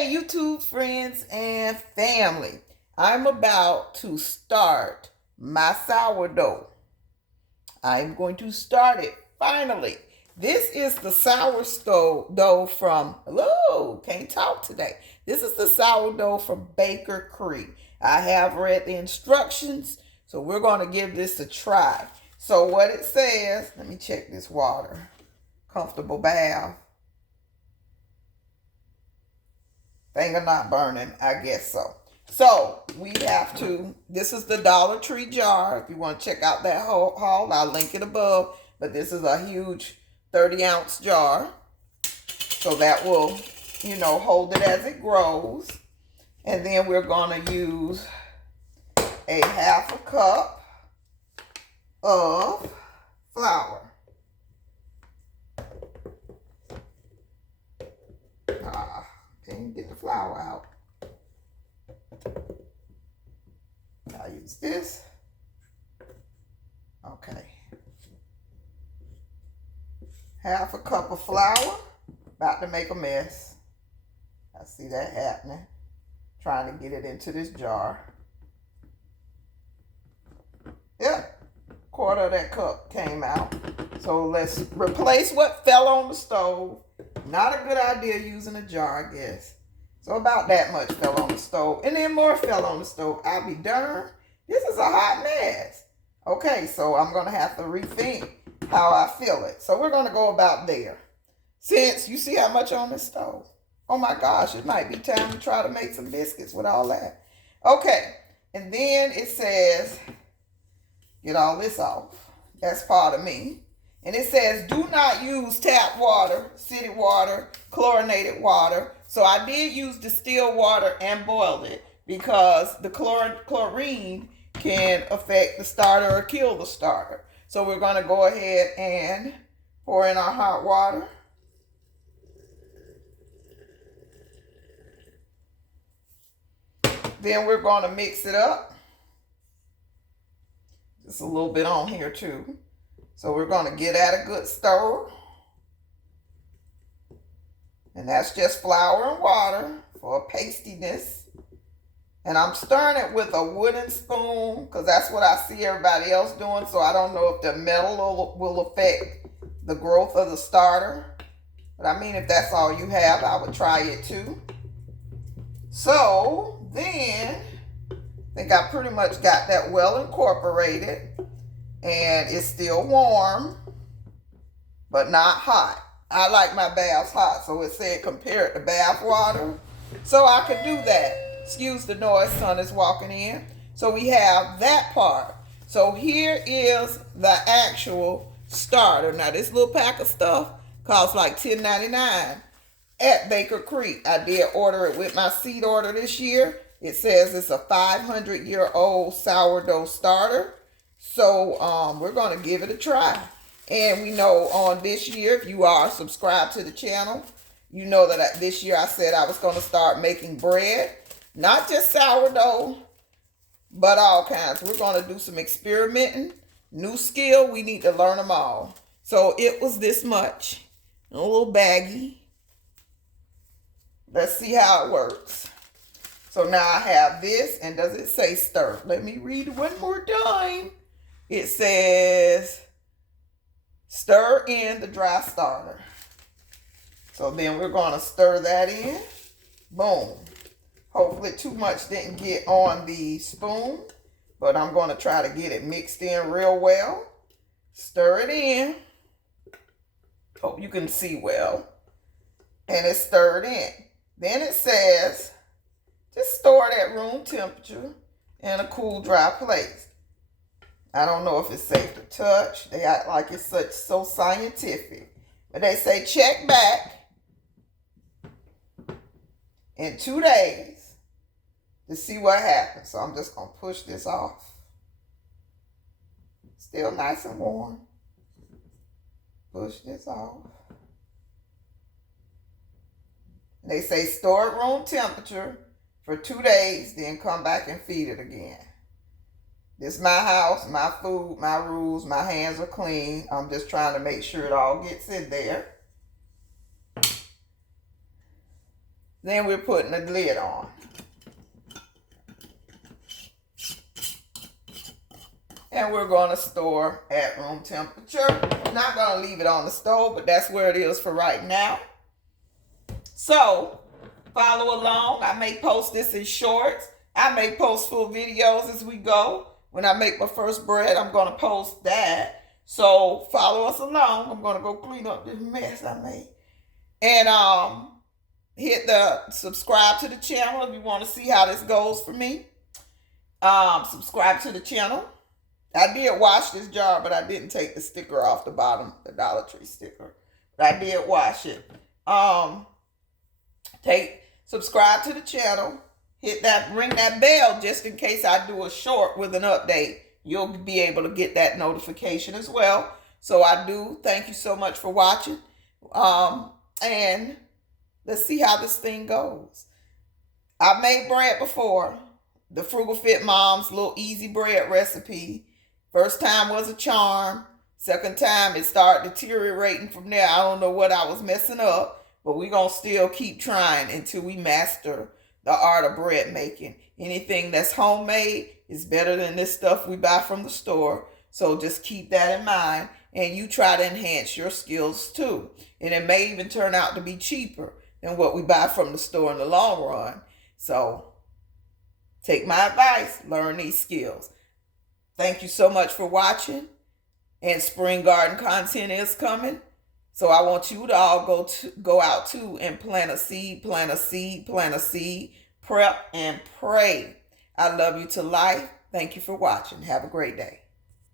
Hey, YouTube friends and family. I'm about to start my sourdough. I'm going to start it finally. This is the sourdough from, hello, can't talk today. This is the sourdough from Baker Creek. I have read the instructions, so we're going to give this a try. So what it says, let me check this water. Comfortable bath. Finger not burning, I guess so. So we have to, this is the Dollar Tree jar. If you want to check out that haul, I'll link it above. But this is a huge 30-ounce jar. So that will, hold it as it grows. And then we're going to use a half a cup of flour. Can't get the flour out. I'll use this. Okay. Half a cup of flour. About to make a mess. I see that happening. Trying to get it into this jar. Yep. Quarter of that cup came out. So let's replace what fell on the stove. Not a good idea using a jar, I guess. So about that much fell on the stove. And then more fell on the stove. I'll be darned. This is a hot mess. Okay, so I'm going to have to rethink how I feel it. So we're going to go about there. Since you see how much on this stove. Oh my gosh, it might be time to try to make some biscuits with all that. Okay, and then it says, get all this off. That's part of me. And it says, do not use tap water, city water, chlorinated water. So I did use distilled water and boiled it because the chlorine can affect the starter or kill the starter. So we're going to go ahead and pour in our hot water. Then we're going to mix it up. Just a little bit on here too. So we're going to get at a good stir. And that's just flour and water for pastiness. And I'm stirring it with a wooden spoon because that's what I see everybody else doing. So I don't know if the metal will affect the growth of the starter. But I mean, if that's all you have, I would try it too. So then, I think I pretty much got that well incorporated. And it's still warm, but not hot. I like my baths hot, so it said compare it to bath water. So I could do that. Excuse the noise, son is walking in. So we have that part. So here is the actual starter. Now this little pack of stuff costs like $10.99 at Baker Creek. I did order it with my seed order this year. It says it's a 500-year-old sourdough starter. So we're going to give it a try. And we know on this year, if you are subscribed to the channel, you know that this year I said I was going to start making bread. Not just sourdough, but all kinds. We're going to do some experimenting. New skill, we need to learn them all. So it was this much. A little baggie. Let's see how it works. So now I have this, and does it say stir? Let me read it one more time. It says, stir in the dry starter. So then we're going to stir that in. Boom. Hopefully too much didn't get on the spoon, but I'm going to try to get it mixed in real well. Stir it in. Hope you can see well. And it's stirred in. Then it says, just store it at room temperature in a cool, dry place. I don't know if it's safe to touch. They act like it's so scientific. But they say check back in 2 days to see what happens. So I'm just going to push this off. Still nice and warm. Push this off. And they say store at room temperature for 2 days, then come back and feed it again. This is my house, my food, my rules, my hands are clean. I'm just trying to make sure it all gets in there. Then we're putting the lid on. And we're going to store at room temperature. Not going to leave it on the stove, but that's where it is for right now. So, follow along. I may post this in shorts. I may post full videos as we go. When I make my first bread, I'm going to post that. So, follow us along. I'm going to go clean up this mess I made. And hit the subscribe to the channel if you want to see how this goes for me. Subscribe to the channel. I did wash this jar, but I didn't take the sticker off the bottom, the Dollar Tree sticker. But I did wash it. Subscribe to the channel. Hit that, ring that bell just in case I do a short with an update. You'll be able to get that notification as well. So I do thank you so much for watching. And let's see how this thing goes. I've made bread before. The Frugal Fit Mom's little easy bread recipe. First time was a charm. Second time it started deteriorating from there. I don't know what I was messing up, but we're going to still keep trying until we master the art of bread making. Anything that's homemade is better than this stuff we buy from the store. So just keep that in mind, and you try to enhance your skills too. And it may even turn out to be cheaper than what we buy from the store in the long run. So take my advice, learn these skills. Thank you so much for watching. And spring garden content is coming. So I want you to all go out too and plant a seed, plant a seed, plant a seed, prep and pray. I love you to life. Thank you for watching. Have a great day.